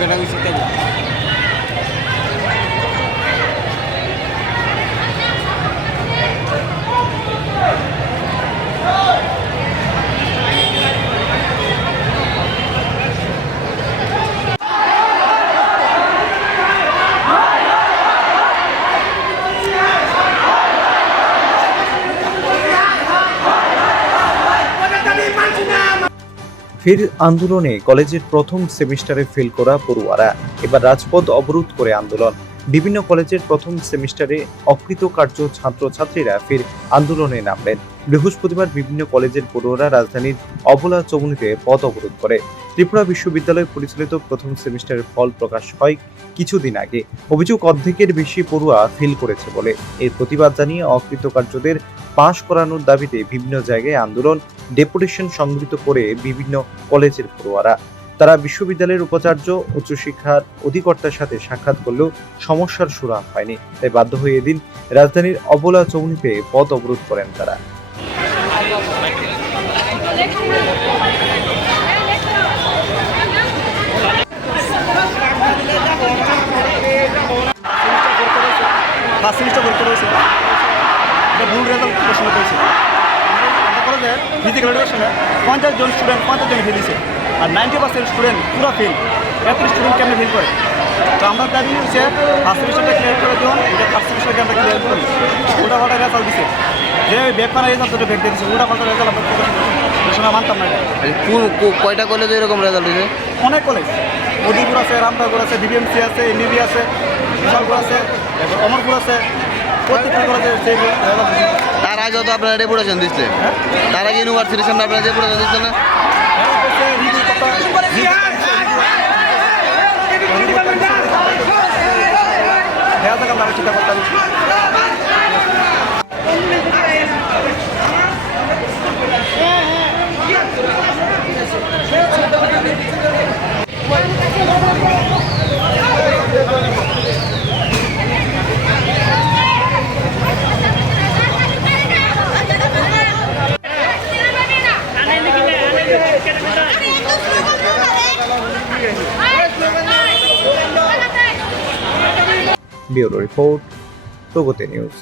কেনা হয়েছে তাই ফের আন্দোলনে কলেজের প্রথম সেমিস্টারে ফেল করা পড়ুয়ারা এবার রাজপথ অবরোধ করে আন্দোলন। বিভিন্ন কলেজের প্রথম সেমিস্টারে অকৃতকার্য ছাত্রছাত্রীরা ফের আন্দোলনে নামলেন। বৃহস্পতিবার বিভিন্ন কলেজের পড়ুয়ারা রাজধানীর অবলা চৌমুহনীতে পথ অবরোধ করে। ত্রিপুরা বিশ্ববিদ্যালয় পরিচালিত প্রথম সেমিস্টারের ফল প্রকাশ হয় কিছুদিন আগে। অভিযোগ অর্ধেকের বেশি পড়ুয়া ফেল করেছে বলে। এর প্রতিবাদ জানিয়ে অকৃতকার্যদের পাশ করানোর দাবিতে বিভিন্ন জায়গায় আন্দোলন ডেপুটেশন সংগঠিত করে বিভিন্ন কলেজের পড়ুয়ারা। তারা বিশ্ববিদ্যালয়ের উপাচার্য উচ্চশিক্ষার অধিকর্তার সাথে সাক্ষাৎ করলেও সমস্যার সুরাহা হয়নি। তাই বাধ্য হয়ে এদিন রাজধানীর অবলা চৌমুহনীতে পথ অবরোধ করেন তারা। ফার্স্ট সেমিস্টার পরীক্ষা রয়েছে, এটা ভুল রেজাল্ট ঘোষণা করেছে। আমাদের কলেজের ফিজিক্যাল এডুকেশনে 50 জন স্টুডেন্ট 50 জন ফেল দিয়েছে, আর 90% স্টুডেন্ট পুরো ফেল। এত স্টুডেন্ট কেমন ফেল করে? তো আমরা দাবি হচ্ছে ফার্স্ট সেমিস্টারটা ক্লিয়ার করে দিন, এটা ফার্স্ট সেমিস্টারকে আমরা ক্লিয়ার করি। উল্টা পাল্টা রেজাল্ট দিচ্ছে, যে ব্যাক করা রেজাল্ট দুটো ব্যাক দিয়েছে, উল্টা পাল্টা রেজাল্ট আমরা ঘোষণা মানতাম না। কয়টা কলেজে এরকম রেজাল্ট হয়েছে? অনেক কলেজ, মদিপুর আছে, রামনগর আছে, ডিবিএমসি আছে, এমবিবি আছে, বিশালপুর আছে, এরপর অমরপুর আছে, প্রত্যেকটা কলেজে সেই রেজাল্ট দিচ্ছে। তার আগে তো আপনারা ডেপুটেশন দিচ্ছে, তার আগে ইউনিভার্সিটির সামনে আপনারা ডেপুটেশন দিচ্ছে না? চিন্তা করতাম ব্যুরো রিপোর্ট, প্রগতি নিউজ।